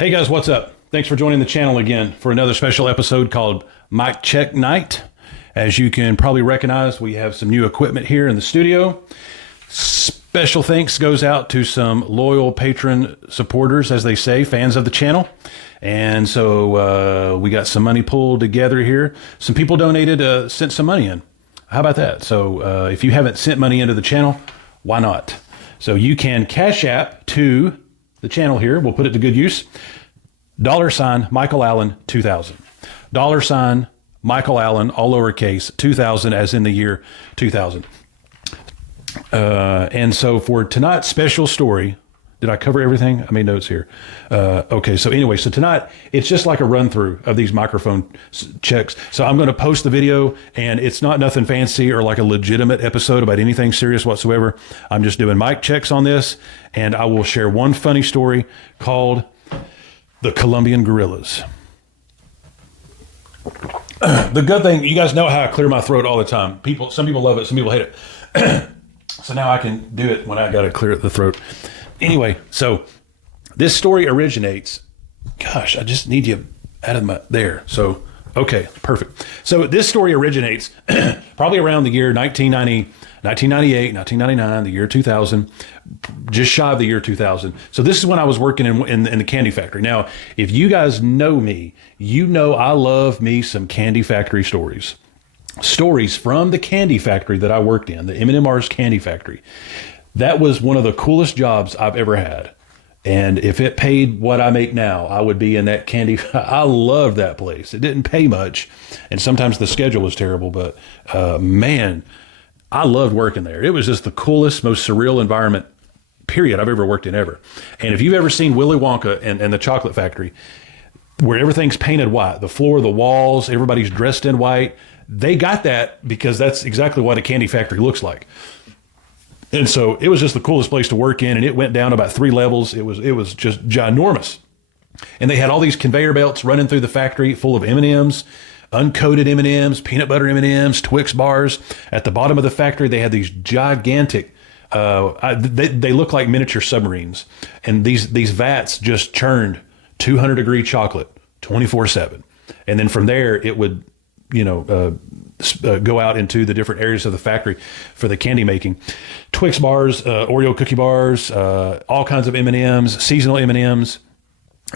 Hey guys, what's up? Thanks for joining the channel again for another special episode called Mic Check Night. As you can probably recognize, we have some new equipment here in the studio. Special thanks goes out to some loyal patron supporters, as they say, fans of the channel. And so we got some money pulled together here. Some people donated, sent some money in. How about that? So if you haven't sent money into the channel, why not? So you can Cash App to the channel here. We'll put it to good use. $ Michael Allen 2000. $ Michael Allen, all lowercase, 2000 as in the year 2000. And so for tonight's special story, did I cover everything? I made notes here. Okay, so anyway, so tonight, it's just like a run through of these microphone checks. So I'm going to post the video, and it's not nothing fancy or like a legitimate episode about anything serious whatsoever. I'm just doing mic checks on this, and I will share one funny story called The Columbian Gorillas. The good thing, you guys know how I clear my throat all the time. Some people love it, some people hate it. So now I can do it when I got to clear the throat. Anyway, so this story originates, gosh, I just need you out of my, there. So, okay, perfect. So this story originates probably around the year 1990, 1998, 1999, the year 2000, just shy of the year 2000. So this is when I was working in the candy factory. Now, if you guys know me, you know I love me some candy factory stories. Stories from the candy factory that I worked in, the M&M's candy factory. That was one of the coolest jobs I've ever had. And if it paid what I make now, I would be in that candy. I loved that place. It didn't pay much. And sometimes the schedule was terrible, but man, I loved working there. It was just the coolest, most surreal environment, period, I've ever worked in ever. And if you've ever seen Willy Wonka and the Chocolate Factory, where everything's painted white, the floor, the walls, everybody's dressed in white, they got that because that's exactly what a candy factory looks like. And so it was just the coolest place to work in, and it went down about 3 levels. It was just ginormous. And they had all these conveyor belts running through the factory full of M&Ms, uncoated M&Ms, peanut butter M&Ms, Twix bars. At the bottom of the factory, they had these gigantic, they look like miniature submarines. And these vats just churned 200-degree chocolate 24/7. And then from there, it would, go out into the different areas of the factory for the candy making. Twix bars, Oreo cookie bars, all kinds of M&Ms, seasonal M&Ms.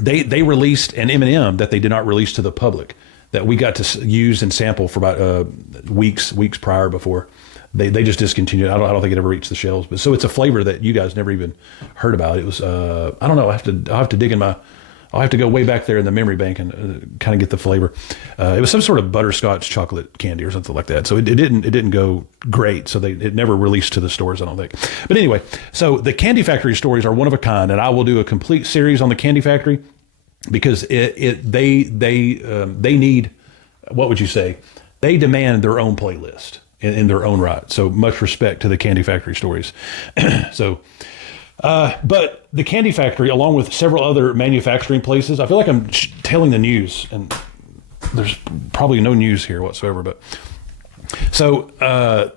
They released an M&M that they did not release to the public that we got to use and sample for about weeks prior before. They just discontinued. I don't think it ever reached the shelves. But so it's a flavor that you guys never even heard about. It was I don't know. I'll have to dig in I'll have to go way back there in the memory bank and kind of get the flavor. It was some sort of butterscotch chocolate candy or something like that. So it didn't go great. So it never released to the stores, I don't think. But anyway, so the Candy Factory stories are one of a kind, and I will do a complete series on the Candy Factory because they need, what would you say? They demand their own playlist in their own right. So much respect to the Candy Factory stories. But the Candy Factory, along with several other manufacturing places, I feel like I'm telling the news, and there's probably no news here whatsoever. But so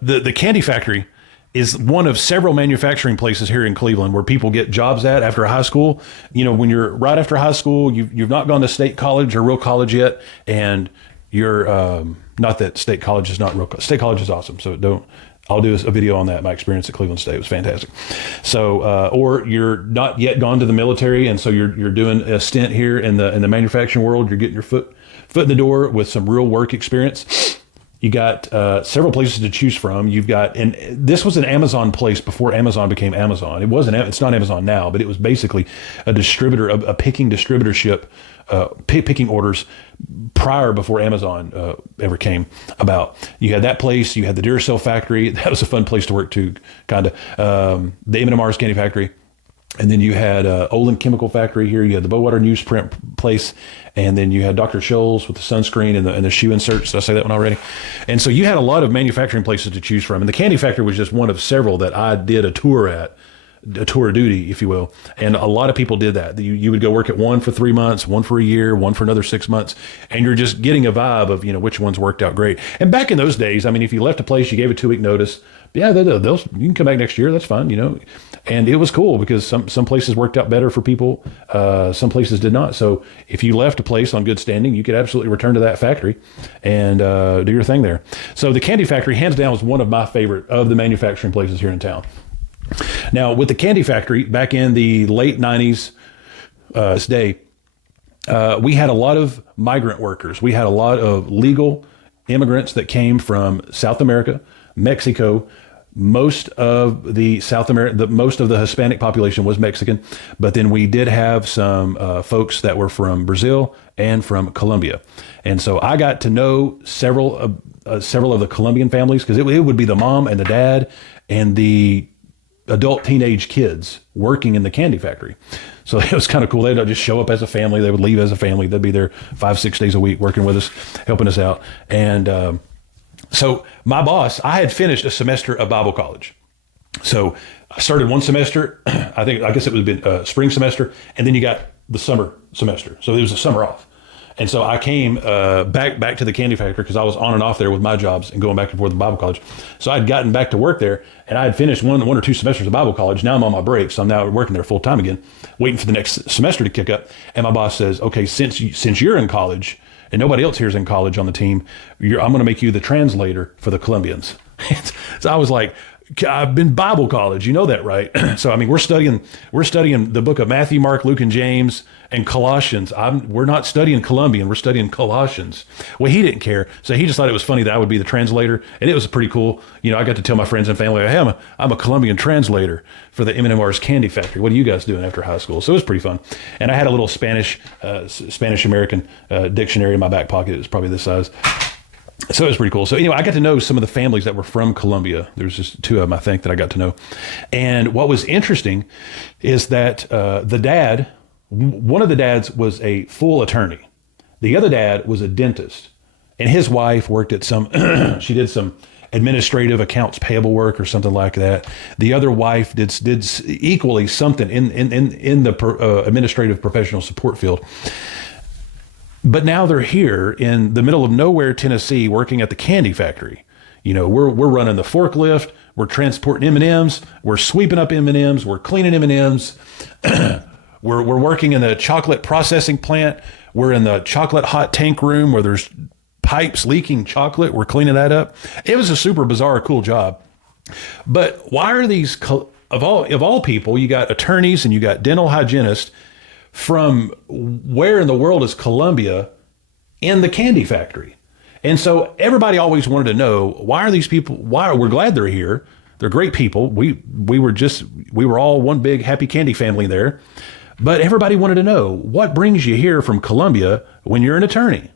the Candy Factory is one of several manufacturing places here in Cleveland where people get jobs at after high school. When you're right after high school, you've not gone to state college or real college yet, and you're not that state college is not real. State college is awesome, so I'll do a video on that. My experience at Cleveland State was fantastic. So, or you're not yet gone to the military, and so you're doing a stint here in the manufacturing world. You're getting your foot in the door with some real work experience. You got several places to choose from. You've got, and this was an Amazon place before Amazon became Amazon. It's not Amazon now, but it was basically a distributor, a picking distributorship, picking orders before Amazon ever came about. You had that place. You had the Duracell factory. That was a fun place to work too, kind of. The M&M's Candy Factory. And then you had Olin Chemical Factory here. You had the Bowater Newsprint place. And then you had Dr. Scholl's with the sunscreen and the shoe inserts. Did I say that one already? And so you had a lot of manufacturing places to choose from. And the Candy Factory was just one of several that I did a tour at. A tour of duty, if you will. And a lot of people did that. You would go work at one for 3 months, one for a year, one for another 6 months, and you're just getting a vibe of, which ones worked out great. And back in those days, I mean, if you left a place, you gave a 2-week notice Yeah, you can come back next year. That's fine, you know. And it was cool because some places worked out better for people. Some places did not. So if you left a place on good standing, you could absolutely return to that factory and do your thing there. So the candy factory, hands down, was one of my favorite of the manufacturing places here in town. Now, with the candy factory, back in the late 90s day, we had a lot of migrant workers. We had a lot of legal immigrants that came from South America, Mexico. Most of the most of the Hispanic population was Mexican, but then we did have some folks that were from Brazil and from Colombia, and so I got to know several of the Colombian families because it would be the mom and the dad and the adult teenage kids working in the candy factory. So it was kind of cool. They'd just show up as a family. They would leave as a family. They'd be there 5-6 days a week working with us, helping us out, and so my boss, I had finished a semester of Bible college. So I started one semester, I guess it would have been spring semester, and then you got the summer semester. So it was a summer off. And so I came back to the candy factory because I was on and off there with my jobs and going back and forth to Bible college. So I'd gotten back to work there, and I had finished one or two semesters of Bible college. Now I'm on my break, so I'm now working there full time again, waiting for the next semester to kick up. And my boss says, okay, since you're in college, and nobody else here is in college on the team, I'm going to make you the translator for the Columbians. So I was like, I've been Bible college, you know that, right? So I mean, we're studying the book of Matthew, Mark, Luke, and James, and Colossians. We're not studying Columbian, we're studying Colossians. Well, he didn't care, so he just thought it was funny that I would be the translator, and it was pretty cool. You know, I got to tell my friends and family, hey, I'm a Columbian translator for the M&M's Candy Factory. What are you guys doing after high school? So it was pretty fun. And I had a little Spanish American dictionary in my back pocket. It was probably this size. So it was pretty cool. So anyway, I got to know some of the families that were from Colombia. There's just two of them, I think, that I got to know. And what was interesting is that one of the dads was a full attorney. The other dad was a dentist. And his wife worked at she did some administrative accounts payable work or something like that. The other wife did equally something in the administrative professional support field. But now they're here in the middle of nowhere, Tennessee, working at the candy factory. You know, we're running the forklift, we're transporting M&Ms, we're sweeping up M&Ms, we're cleaning M&Ms, we're working in the chocolate processing plant, we're in the chocolate hot tank room where there's pipes leaking chocolate, we're cleaning that up. It was a super bizarre, cool job. But why are these, of all people, you got attorneys and you got dental hygienists from where in the world is Colombia in the candy factory? And so everybody always wanted to know, why are these people, we're glad they're here. They're great people. We were all one big happy candy family there. But everybody wanted to know, what brings you here from Colombia when you're an attorney?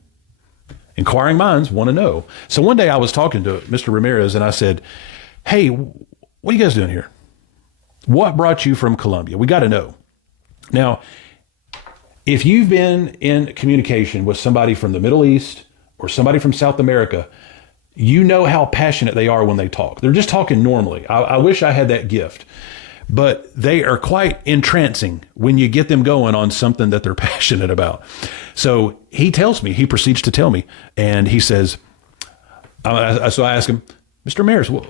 Inquiring minds want to know. So one day I was talking to Mr. Ramirez and I said, hey, what are you guys doing here? What brought you from Colombia? We got to know. Now, if you've been in communication with somebody from the Middle East or somebody from South America, you know how passionate they are when they talk. They're just talking normally. I wish I had that gift, but they are quite entrancing when you get them going on something that they're passionate about. So he proceeds to tell me, and he says, so I ask him, Mr. Maris, what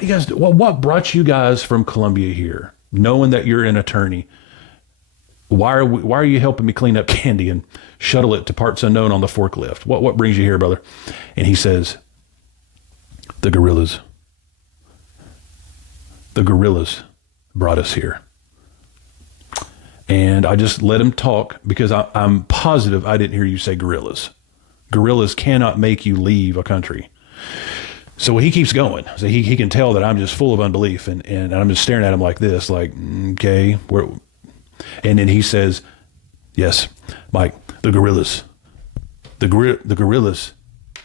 you guys do? What brought you guys from Colombia here, knowing that you're an attorney? Why are you helping me clean up candy and shuttle it to parts unknown on the forklift? What brings you here, brother? And he says, the guerrillas. The guerrillas brought us here. And I just let him talk because I'm positive I didn't hear you say guerrillas. Guerrillas cannot make you leave a country. So he keeps going. So he can tell that I'm just full of unbelief, and I'm just staring at him like this, like, okay, and then he says, yes, Mike, the guerrillas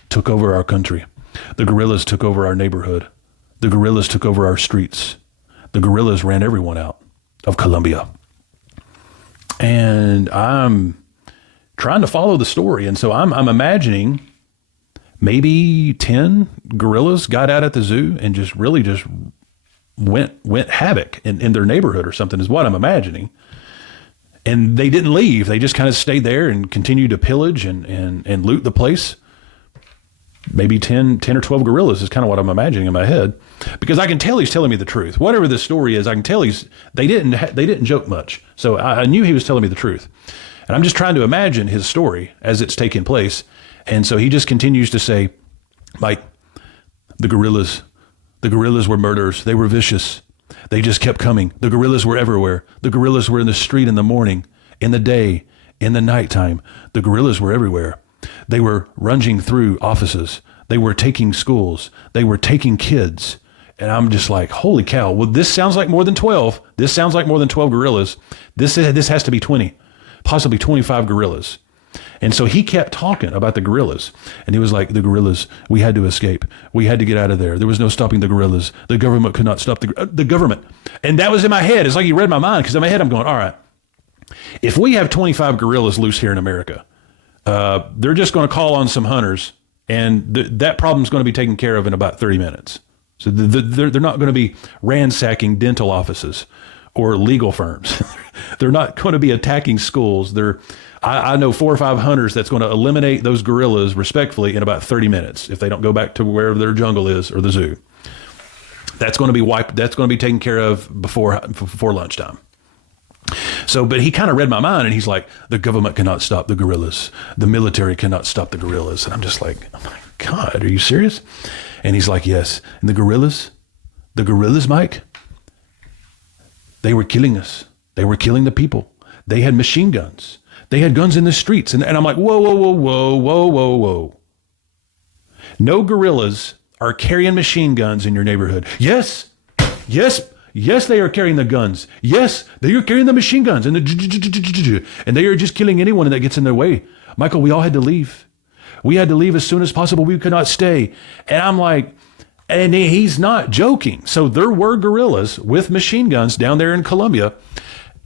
took over our country. The guerrillas took over our neighborhood. The guerrillas took over our streets. The guerrillas ran everyone out of Colombia. And I'm trying to follow the story. And so I'm imagining maybe 10 guerrillas got out at the zoo and just went havoc in their neighborhood or something is what I'm imagining. And they didn't leave. They just kind of stayed there and continued to pillage and loot the place. maybe 10 or 12 gorillas is kind of what I'm imagining in my head, because I can tell he's telling me the truth. Whatever the story is, I can tell they didn't joke much. So I knew he was telling me the truth. And I'm just trying to imagine his story as it's taking place. And so he just continues to say, Mike, the gorillas were murderers. They were vicious. They just kept coming. The gorillas were everywhere. The gorillas were in the street in the morning, in the day, in the nighttime. The gorillas were everywhere. They were runging through offices. They were taking schools. They were taking kids. And I'm just like, holy cow. Well, this sounds like more than 12. This sounds like more than 12 gorillas. This has to be 20, possibly 25 gorillas. And so he kept talking about the gorillas. And he was like, the gorillas, we had to escape. We had to get out of there. There was no stopping the gorillas. The government could not stop the government. And that was in my head. It's like he read my mind, because in my head I'm going, all right, if we have 25 gorillas loose here in America, they're just going to call on some hunters, and that problem's going to be taken care of in about 30 minutes. So they're not going to be ransacking dental offices or legal firms. They're not going to be attacking schools. I know 4 or 5 hunters that's going to eliminate those gorillas respectfully in about 30 minutes if they don't go back to wherever their jungle is or the zoo. That's going to be wiped. That's going to be taken care of before lunchtime. So, but he kind of read my mind, and he's like, the government cannot stop the gorillas. The military cannot stop the gorillas. And I'm just like, oh my God, are you serious? And he's like, yes. And the gorillas, Mike, they were killing us. They were killing the people. They had machine guns. They had guns in the streets. And I'm like, whoa. No gorillas are carrying machine guns in your neighborhood. Yes, they are carrying the guns. Yes, they are carrying the machine guns, and they are just killing anyone that gets in their way. Michael, we all had to leave. We had to leave as soon as possible. We could not stay. And I'm like, and he's not joking. So there were gorillas with machine guns down there in Columbia.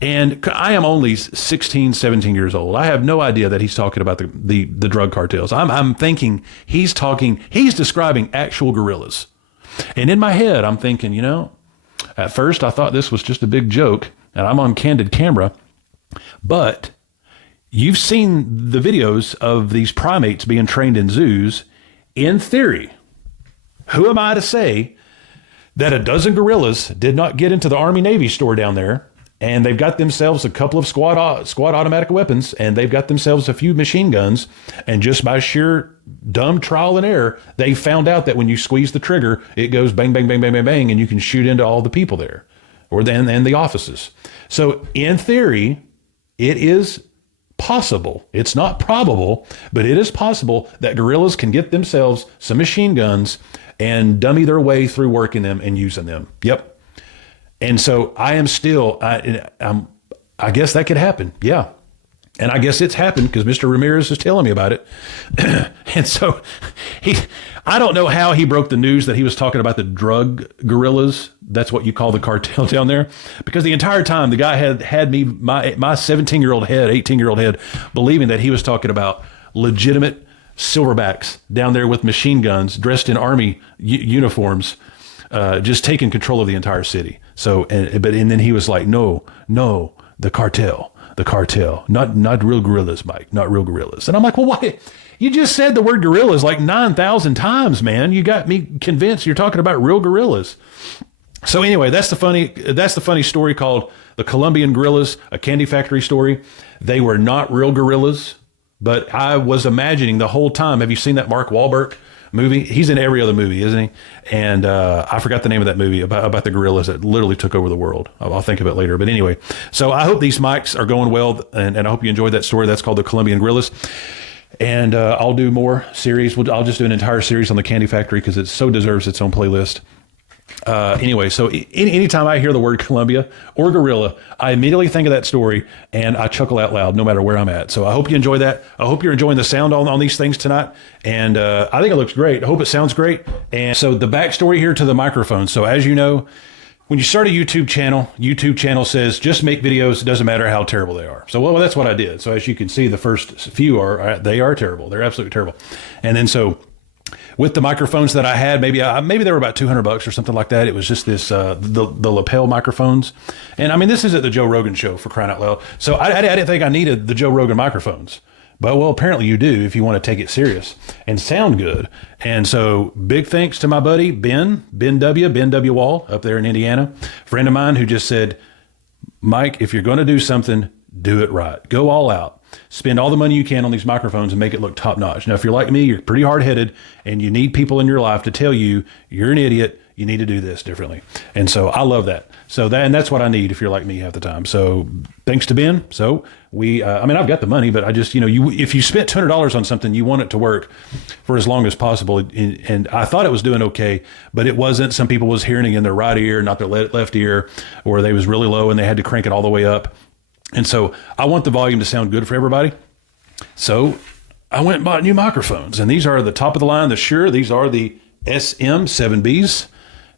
And I am only 16, 17 years old. I have no idea that he's talking about the drug cartels. I'm thinking he's describing actual gorillas. And in my head, I'm thinking, at first, I thought this was just a big joke, and I'm on candid camera. But you've seen the videos of these primates being trained in zoos. In theory, who am I to say that a dozen gorillas did not get into the Army-Navy store down there, and they've got themselves a couple of squad automatic weapons, and they've got themselves a few machine guns, and just by sheer dumb trial and error, they found out that when you squeeze the trigger, it goes bang, bang, bang, bang, bang, bang, and you can shoot into all the people there, or then the offices. So in theory, it is possible. It's not probable, but it is possible that gorillas can get themselves some machine guns and dummy their way through working them and using them. Yep. And so I guess that could happen. Yeah. And I guess it's happened because Mr. Ramirez is telling me about it. And so I don't know how he broke the news that he was talking about the drug gorillas. That's what you call the cartel down there. Because the entire time the guy had me, my 17-year-old head, 18-year-old head, believing that he was talking about legitimate silverbacks down there with machine guns, dressed in army uniforms, just taking control of the entire city. So, and then he was like, no, the cartel, not real gorillas, Mike, not real gorillas. And I'm like, well, why? You just said the word gorillas like 9,000 times, man. You got me convinced you're talking about real gorillas. So anyway, that's the funny story called the Columbian Gorillas, a candy factory story. They were not real gorillas, but I was imagining the whole time. Have you seen that Mark Wahlberg movie? He's in every other movie, isn't he? And I forgot the name of that movie about the gorillas that literally took over the world. I'll think of it later. But anyway, so I hope these mics are going well, and I hope you enjoyed that story. That's called the Columbian Gorillas. And I'll do more series. I'll just do an entire series on the Candy Factory because it so deserves its own playlist. Anyway, so anytime I hear the word Columbia or gorilla, I immediately think of that story and I chuckle out loud no matter where I'm at. So I hope you enjoy that. I hope you're enjoying the sound on these things tonight. And I think it looks great. I hope it sounds great. And so the backstory here to the microphone. So as you know, when you start a YouTube channel says just make videos. It doesn't matter how terrible they are. So well, that's what I did. So as you can see, the first few they are terrible. They're absolutely terrible. And then so with the microphones that I had, maybe they were about $200 or something like that. It was just this the lapel microphones, and I mean this isn't the Joe Rogan show, for crying out loud. So I didn't think I needed the Joe Rogan microphones, But well, apparently you do if you want to take it serious and sound good. And so big thanks to my buddy, Ben W. Wall up there in Indiana, friend of mine who just said, Mike, if you're going to do something, do it right. Go all out. Spend all the money you can on these microphones and make it look top notch. Now, if you're like me, you're pretty hard headed and you need people in your life to tell you you're an idiot. You need to do this differently. And so I love that. And that's what I need if you're like me half the time. So thanks to Ben. So I've got the money, but I just, if you spent $200 on something, you want it to work for as long as possible. And I thought it was doing okay, but it wasn't. Some people was hearing it in their right ear, not their left ear, or they was really low and they had to crank it all the way up. And so I want the volume to sound good for everybody. So I went and bought new microphones, and these are the top of the line, the Shure. These are the SM7Bs.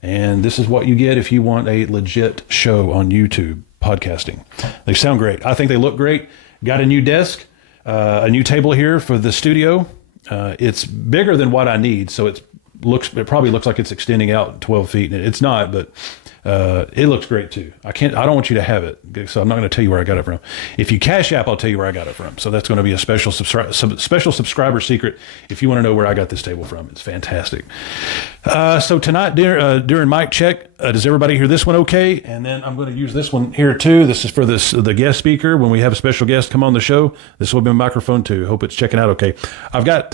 And this is what you get if you want a legit show on YouTube podcasting. They sound great. I think they look great. Got a new desk, a new table here for the studio. It's bigger than what I need, so it probably looks like it's extending out 12 feet. It's not, but it looks great too. I don't want you to have it, so I'm not going to tell you where I got it from. If you Cash App, I'll tell you where I got it from. So that's going to be a special subscriber secret if you want to know where I got this table from. It's fantastic. So tonight during mic check, does everybody hear this one okay? And then I'm going to use this one here too. This is for the guest speaker. When we have a special guest come on the show, this will be a microphone too. Hope it's checking out okay. I've got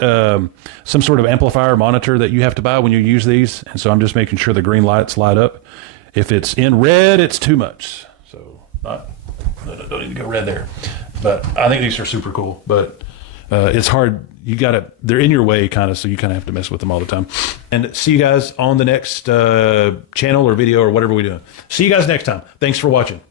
some sort of amplifier monitor that you have to buy when you use these, and so I'm just making sure the green lights light up. If it's in red, it's too much. So don't need to go red there. But I think these are super cool. But it's hard. They're in your way kind of, so you kind of have to mess with them all the time. And see you guys on the next channel or video or whatever we do. See you guys next time. Thanks for watching.